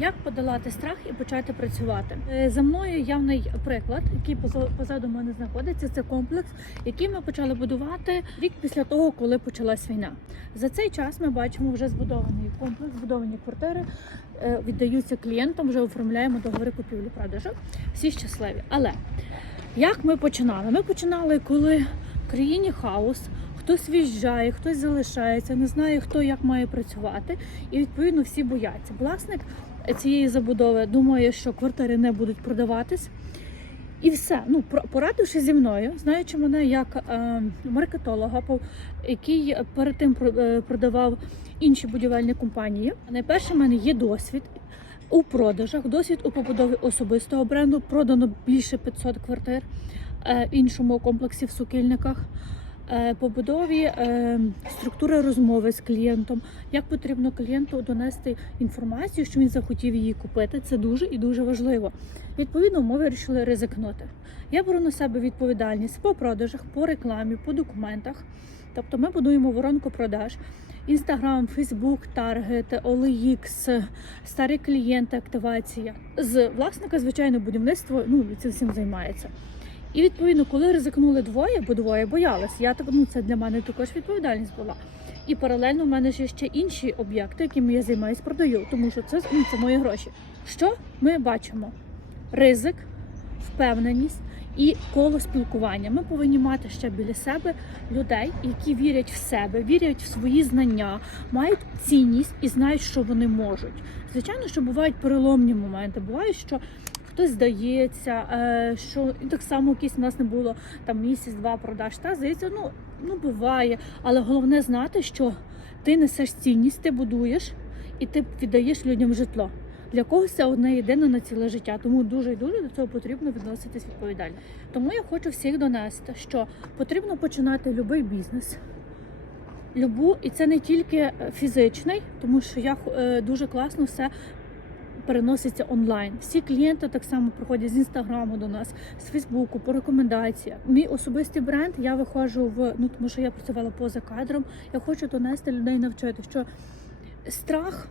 Як подолати страх і почати працювати? Е, За мною явний приклад, який поза- позаду мене знаходиться. Це комплекс, який ми почали будувати рік після того, коли почалась війна. За цей час ми бачимо вже збудований комплекс, збудовані квартири, е, віддаються клієнтам, вже оформляємо договори купівлі-продажу. Всі щасливі. Але як ми починали? Ми починали, коли в країні хаос. Хтось в'їжджає, хтось залишається, не знає, хто як має працювати, і відповідно всі бояться. Власник цієї забудови думає, що квартири не будуть продаватись. І все. Ну, порадивши зі мною, знаючи мене як е, маркетолога, який перед тим е, продавав інші будівельні компанії. Найперше, в мене є досвід у продажах, досвід у побудові особистого бренду. Продано більше 500 квартир е, іншому комплексі в Сукільниках. Е, Побудові е, структури розмови з клієнтом, як потрібно клієнту донести інформацію, що він захотів її купити. Це дуже і дуже важливо. Відповідно, ми вирішили ризикнути. Я беру на себе відповідальність по продажах, по рекламі, по документах. Тобто ми будуємо воронку продаж. Інстаграм, Фейсбук, Таргет, OLX, старі клієнти, активація. З власника, звичайно, будівництво ну, цим всім займається. І відповідно, коли ризикнули двоє, бо двоє боялись, я так ну це для мене також відповідальність була. І паралельно в мене ж є ще інші об'єкти, якими я займаюсь, продаю, тому що це, ну, це мої гроші. Що ми бачимо? Ризик, впевненість і коло спілкування. Ми повинні мати ще біля себе людей, які вірять в себе, вірять в свої знання, мають цінність і знають, що вони можуть. Звичайно, що бувають переломні моменти. Буває, що хтось здається, е, що так само якийсь у нас не було там місяць-два продаж. Та здається, ну, ну буває. Але головне знати, що ти несеш цінність, ти будуєш і ти віддаєш людям житло. Для когось це одне єдине на ціле життя, тому дуже і дуже до цього потрібно відноситись відповідально. Тому я хочу всіх донести, що потрібно починати будь-який бізнес. Любу, і це не тільки фізичний, тому що я е, дуже класно все переноситься онлайн. Всі клієнти так само приходять з інстаграму до нас, з Фейсбуку, по рекомендаціях. Мій особистий бренд я виходжу в ну тому, що я працювала поза кадром. Я хочу донести людей, навчити, що страх.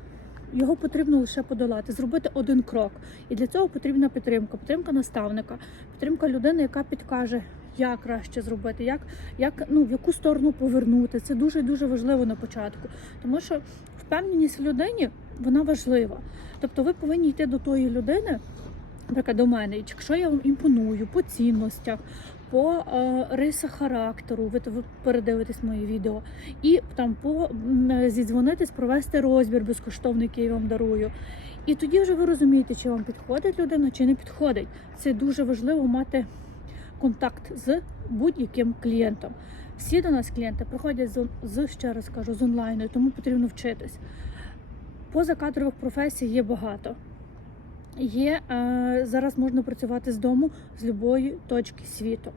Його потрібно лише подолати, зробити один крок. І для цього потрібна підтримка, підтримка наставника, підтримка людини, яка підкаже, як краще зробити, як, як ну в яку сторону повернути. Це дуже дуже важливо на початку, тому що впевненість в людині вона важлива. Тобто, ви повинні йти до тої людини, наприклад, до мене, і якщо я вам імпоную по цінностях. По е, рисах характеру, ви, ви передивитесь мої відео, і там по м, зідзвонитись, провести розбір безкоштовний, який я вам дарую. І тоді вже ви розумієте, чи вам підходить людина, чи не підходить. Це дуже важливо мати контакт з будь-яким клієнтом. Всі до нас клієнти приходять з, з ще раз кажу, з онлайну, тому потрібно вчитись. Позакадрових професій є багато. Є е, зараз можна працювати з дому з будь-якої точки світу.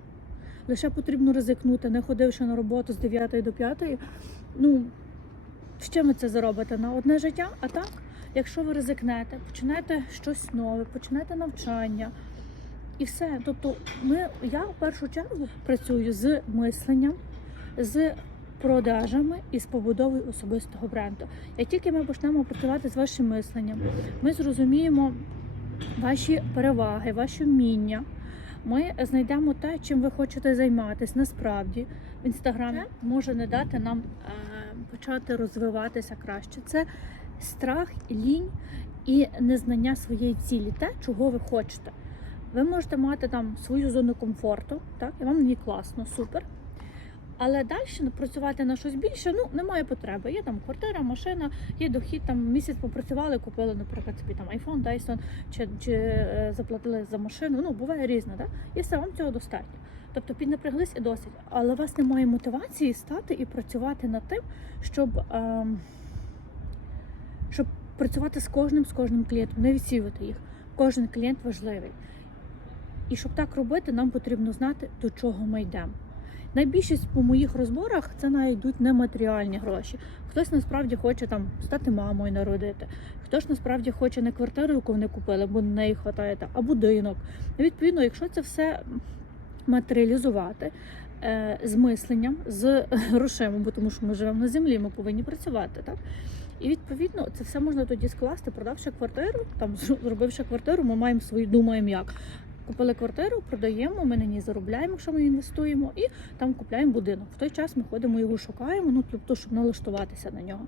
Лише потрібно ризикнути, не ходивши на роботу з 9 до 5. Ну, з чим ви це заробите? На одне життя? А так, якщо ви ризикнете, почнете щось нове, почнете навчання і все. Тобто, ми, я в першу чергу працюю з мисленням, з продажами і з побудовою особистого бренду. Як тільки ми почнемо працювати з вашим мисленням, ми зрозуміємо ваші переваги, ваші вміння. Ми знайдемо те, чим ви хочете займатися. Насправді в інстаграмі може не дати нам е, почати розвиватися краще. Це страх, лінь і незнання своєї цілі, те, чого ви хочете. Ви можете мати там свою зону комфорту, так, і вам ній класно, супер. Але далі працювати на щось більше ну немає потреби. Є там квартира, машина, є дохід. Там місяць попрацювали, купили, наприклад, собі там iPhone, Dyson, чи, чи е, заплатили за машину. Ну буває різне, так? І все вам цього достатньо. Тобто піднапряглись і досить. Але у вас немає мотивації стати і працювати над тим, щоб, ем, щоб працювати з кожним, з кожним клієнтом, не відсіювати їх. Кожен клієнт важливий. І щоб так робити, нам потрібно знати, до чого ми йдемо. Найбільшість по моїх розборах це навіть йдуть нематеріальні гроші. Хтось насправді хоче там стати мамою народити, хтось насправді хоче не квартиру, яку вони купили, бо на неї вистачає, а будинок. І відповідно, якщо це все матеріалізувати е, з мисленням, з грошима, бо тому що ми живемо на землі, ми повинні працювати, так? І відповідно це все можна тоді скласти, продавши квартиру, там зробивши квартиру, ми маємо свою, думаємо як. Купили квартиру, продаємо, ми на ній заробляємо, якщо ми інвестуємо, і там купляємо будинок. В той час ми ходимо його шукаємо, ну тобто, щоб налаштуватися на нього.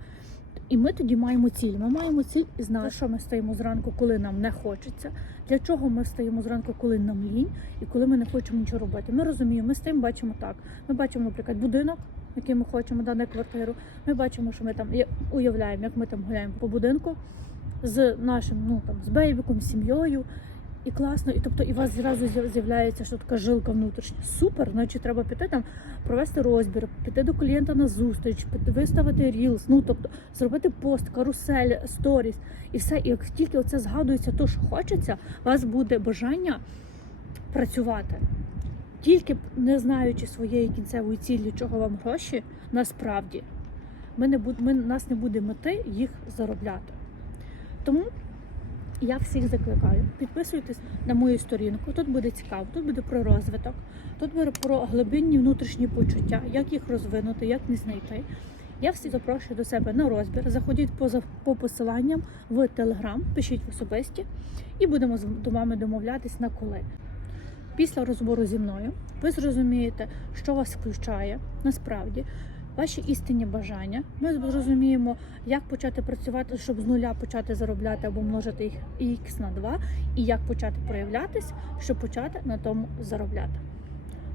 І ми тоді маємо ціль. Ми маємо ціль і знати, що ми стаємо зранку, коли нам не хочеться. Для чого ми встаємо зранку, коли нам лінь, і коли ми не хочемо нічого робити. Ми розуміємо, ми стоїмо, бачимо так. Ми бачимо, наприклад, будинок, який ми хочемо, дане квартиру. Ми бачимо, що ми там уявляємо, як ми там гуляємо по будинку з нашим, ну там з бейбіком, сім'єю. І класно, і тобто і у вас зразу з'являється що така жилка внутрішня. Супер, значить треба піти там, провести розбір, піти до клієнта на зустріч, виставити рілс, ну тобто зробити пост, карусель, сторіс і все. І як тільки оце згадується, то що хочеться, у вас буде бажання працювати. Тільки не знаючи своєї кінцевої цілі, чого вам гроші, насправді ми не буд, ми, нас не буде мети їх заробляти. Тому я всіх закликаю, підписуйтесь на мою сторінку. Тут буде цікаво, тут буде про розвиток, тут буде про глибинні внутрішні почуття, як їх розвинути, як не знайти. Я всіх запрошую до себе на розбір. Заходіть поза по посиланням в Телеграм, пишіть в особисті і будемо з вами домовлятись на коли. Після розбору зі мною ви зрозумієте, що вас включає насправді, ваші істинні бажання. Ми зрозуміємо, як почати працювати, щоб з нуля почати заробляти або множити їх х на 2, і як почати проявлятись, щоб почати на тому заробляти.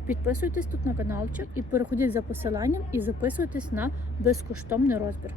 Підписуйтесь тут на каналчик і переходіть за посиланням і записуйтесь на безкоштовний розбір.